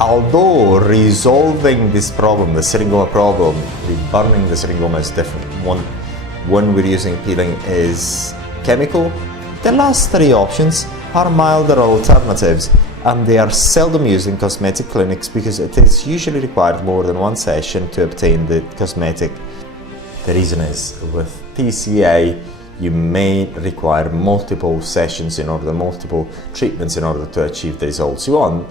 Although resolving this problem, the syringoma problem, the burning the syringoma is different. One we're using peeling is chemical. The last three options are milder alternatives, and they are seldom used in cosmetic clinics because it is usually required more than one session to obtain the cosmetic. The reason is with TCA you may require multiple sessions multiple treatments in order to achieve the results you want.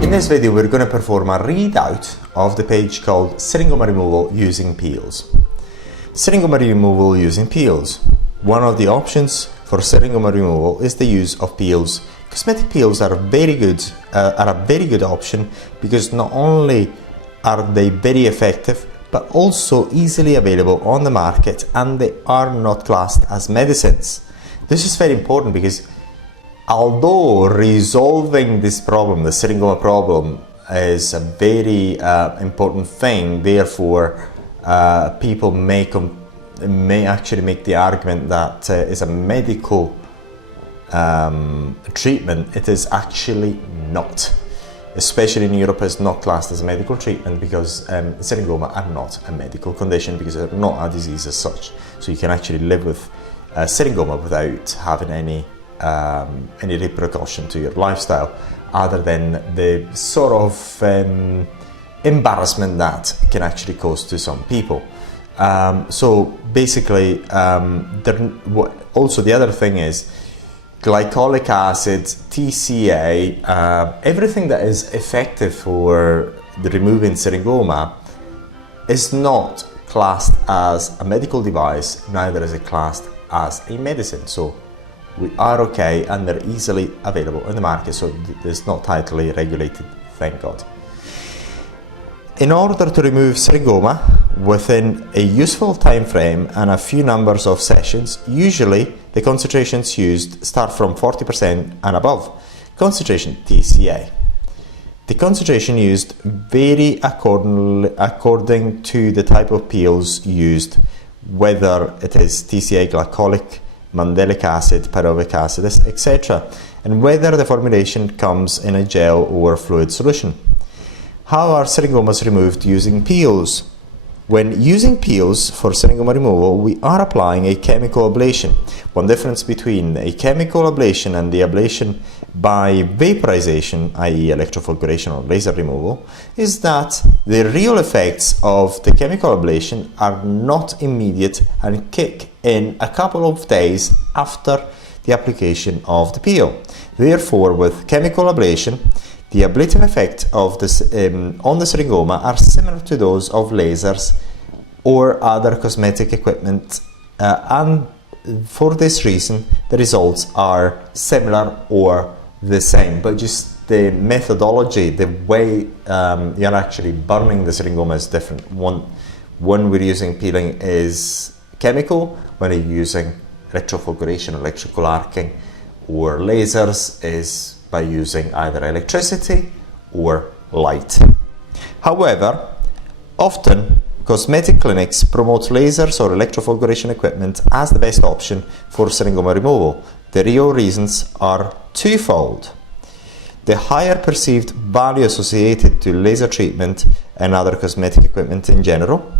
In this video we're going to perform a readout of the page called Syringoma Removal Using Peels. Syringoma Removal Using Peels. One of the options for syringoma removal is the use of peels. Cosmetic peels are a very good option because not only are they very effective but also easily available on the market, and they are not classed as medicines. This is very important because although resolving this problem, the syringoma problem, is a very important thing, therefore people may actually make the argument that is a medical treatment. It is actually not. Especially in Europe, it's not classed as a medical treatment because syringoma are not a medical condition, because they're not a disease as such. So you can actually live with syringoma without having any repercussion to your lifestyle, other than the sort of embarrassment that can actually cause to some people. So basically, also the other thing is glycolic acid, TCA, everything that is effective for removing syringoma is not classed as a medical device, neither is it classed as a medicine. So we are okay, and they're easily available in the market, so it's not tightly regulated, thank God. In order to remove syringoma within a useful time frame and a few numbers of sessions, usually the concentrations used start from 40% and above. Concentration TCA. The concentration used vary according to the type of peels used, whether it is TCA glycolic, mandelic acid, pyruvic acid, etc., and whether the formulation comes in a gel or fluid solution. How are syringomas removed using peels? When using peels for syringoma removal, we are applying a chemical ablation. One difference between a chemical ablation and the ablation by vaporization, i.e. electrofulguration or laser removal, is that the real effects of the chemical ablation are not immediate and kick in a couple of days after the application of the peel. Therefore, with chemical ablation, the ablative effect of this on the syringoma are similar to those of lasers or other cosmetic equipment, and for this reason the results are similar or the same, but just the methodology, the way you're actually burning the syringoma is different. One we're using peeling is chemical, when you're using electrofulguration, electrical arcing, or lasers is by using either electricity or light. However, often cosmetic clinics promote lasers or electrofulguration equipment as the best option for syringoma removal. The real reasons are twofold: the higher perceived value associated to laser treatment and other cosmetic equipment in general,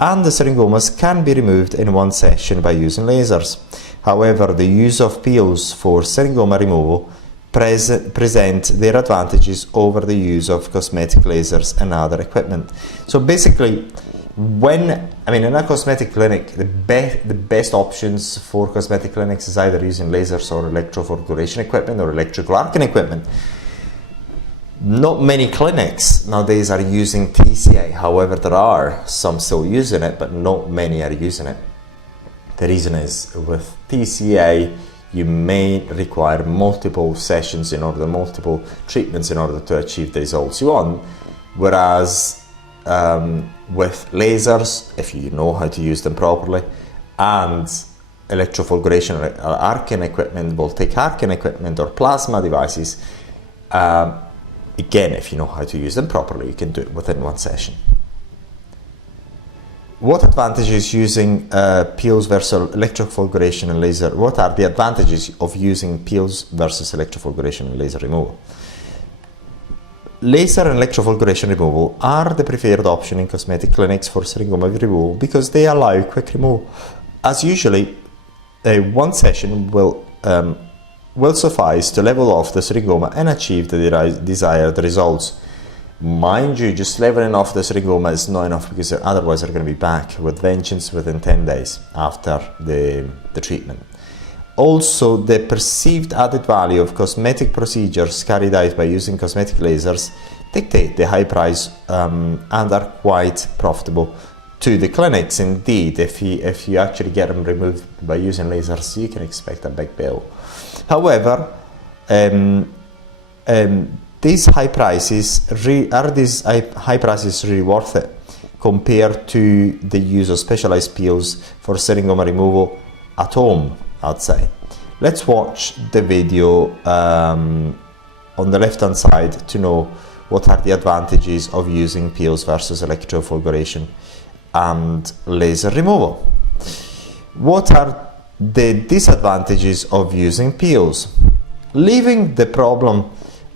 and the syringomas can be removed in one session by using lasers. However, the use of peels for syringoma removal present their advantages over the use of cosmetic lasers and other equipment. So basically, in a cosmetic clinic, the best options for cosmetic clinics is either using lasers or electrofulguration equipment or electrical arcing equipment. Not many clinics nowadays are using TCA, however there are some still using it, but not many are using it. The reason is with TCA you may require multiple sessions multiple treatments in order to achieve the results you want, whereas with lasers, if you know how to use them properly, and electrofulguration or arcing equipment, voltaic arcing equipment, or plasma devices. Again, if you know how to use them properly, you can do it within one session. What advantages using peels versus electrofulguration and laser? What are the advantages of using peels versus electrofulguration and laser removal? Laser and electrofulguration removal are the preferred option in cosmetic clinics for syringoma removal because they allow quick removal, as usually one session will suffice to level off the syringoma and achieve the desired results. Mind you, just leveling off the syringoma is not enough because otherwise they're going to be back with vengeance within 10 days after the treatment. Also, the perceived added value of cosmetic procedures carried out by using cosmetic lasers dictate the high price and are quite profitable to the clinics. Indeed, if you actually get them removed by using lasers, you can expect a big bill. However, these high prices really worth it compared to the use of specialized peels for syringoma removal at home, I'd say. Let's watch the video on the left hand side to know what are the advantages of using peels versus electrofulguration and laser removal. What are the disadvantages of using peels? Leaving the problem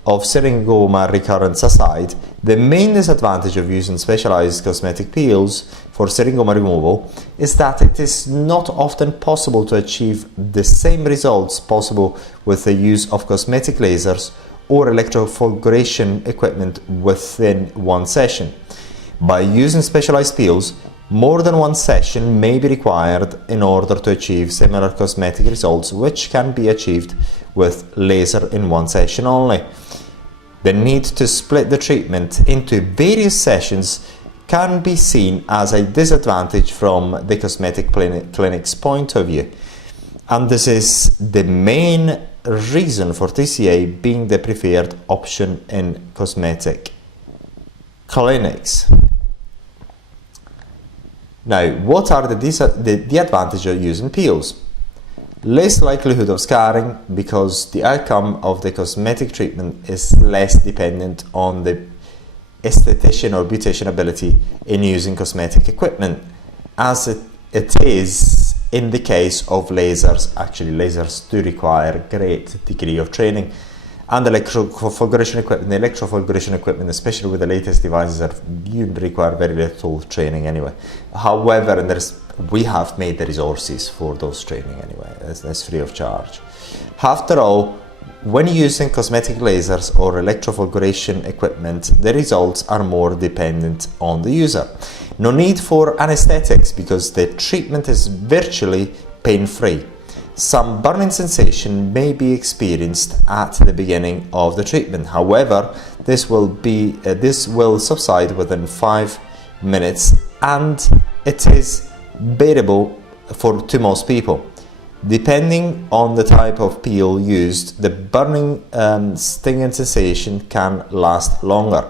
of syringoma recurrence aside, the main disadvantage of using specialized cosmetic peels for syringoma removal is that it is not often possible to achieve the same results possible with the use of cosmetic lasers or electrofulguration equipment within one session. By using specialized peels, more than one session may be required in order to achieve similar cosmetic results, which can be achieved with laser in one session only. The need to split the treatment into various sessions can be seen as a disadvantage from the cosmetic clinic's point of view. And this is the main reason for TCA being the preferred option in cosmetic clinics. Now, what are the advantages of using peels? Less likelihood of scarring because the outcome of the cosmetic treatment is less dependent on the esthetician or beautician ability in using cosmetic equipment, as it is in the case of lasers. Actually, lasers do require a great degree of training, and electrofulguration equipment, especially with the latest devices, you require very little training anyway. However, we have made the resources for those training anyway, as free of charge. After all, when using cosmetic lasers or electrofulguration equipment, the results are more dependent on the user. No need for anesthetics because the treatment is virtually pain-free. Some burning sensation may be experienced at the beginning of the treatment. However, this will subside within 5 minutes, and it is bearable to most people. Depending on the type of peel used, the burning stinging sensation can last longer.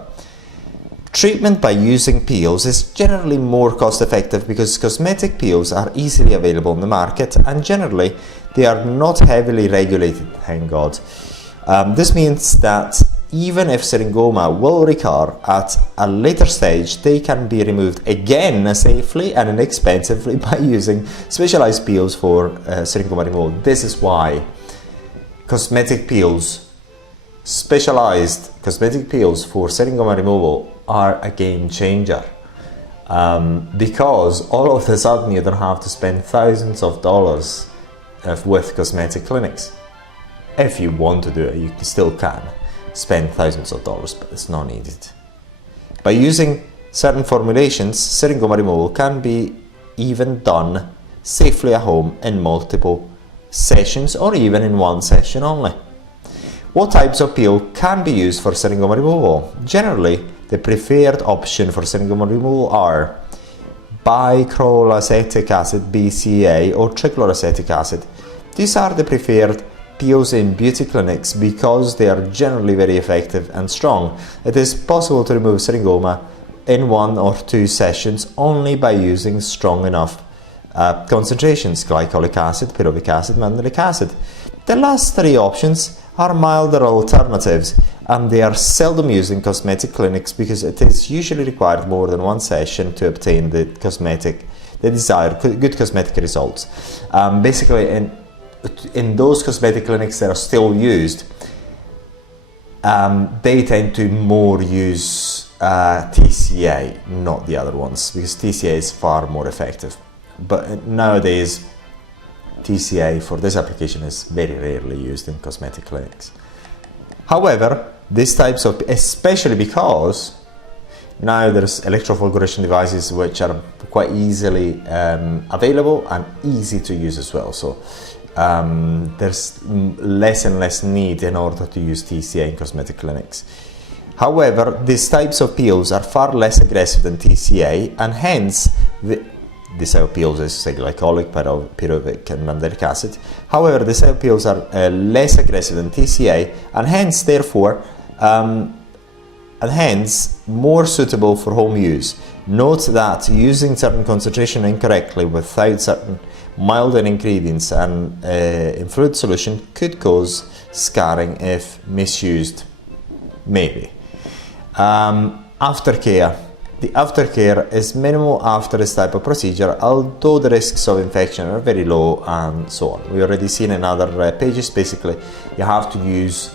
Treatment by using peels is generally more cost effective because cosmetic peels are easily available in the market and generally they are not heavily regulated, thank God. This means that even if syringoma will recur at a later stage, they can be removed again safely and inexpensively by using specialized peels for syringoma removal. This is why specialized cosmetic peels for syringoma removal are a game changer. Because all of a sudden you don't have to spend thousands of dollars with cosmetic clinics. If you want to do it, you still can spend thousands of dollars, but it's not needed. By using certain formulations, syringoma removal can be even done safely at home in multiple sessions or even in one session only. What types of peel can be used for syringoma removal? Generally, the preferred option for syringoma removal are bichloroacetic acid (BCA) or trichloroacetic acid. These are the preferred peels in beauty clinics because they are generally very effective and strong. It is possible to remove syringoma in 1 or 2 sessions only by using strong enough concentrations: glycolic acid, pyruvic acid, mandelic acid. The last 3 options are milder alternatives, and they are seldom used in cosmetic clinics because it is usually required more than 1 session to obtain the desired good cosmetic results. Basically, in those cosmetic clinics that are still used, they tend to more use TCA, not the other ones, because TCA is far more effective. But nowadays, TCA for this application is very rarely used in cosmetic clinics. However, these types of, especially because now there's electrofulguration devices which are quite easily available and easy to use as well. So there's less and less need in order to use TCA in cosmetic clinics. However, these types of peels are far less aggressive than TCA, and hence these type of peels is say glycolic, pyruvic and mandelic acid. However, these type of peels are less aggressive than TCA, and hence therefore more suitable for home use. Note that using certain concentration incorrectly without certain milder ingredients and in fluid solution could cause scarring if misused, maybe. Aftercare. The aftercare is minimal after this type of procedure, although the risks of infection are very low and so on. We already seen in other pages. Basically, you have to use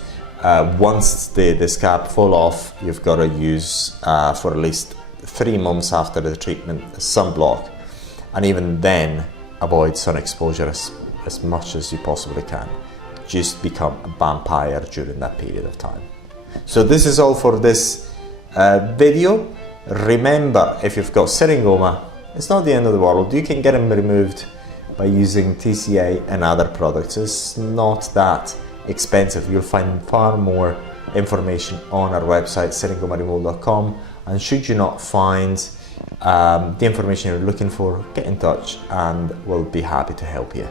once the scalp fall off, you've got to use for at least 3 months after the treatment sunblock, and even then avoid sun exposure as much as you possibly can. Just become a vampire during that period of time. So this is all for this video. Remember, if you've got Syringoma, it's not the end of the world. You can get them removed by using TCA and other products. It's not that expensive. You'll find far more information on our website, syringomaremoval.com, and should you not find the information you're looking for, get in touch and we'll be happy to help you.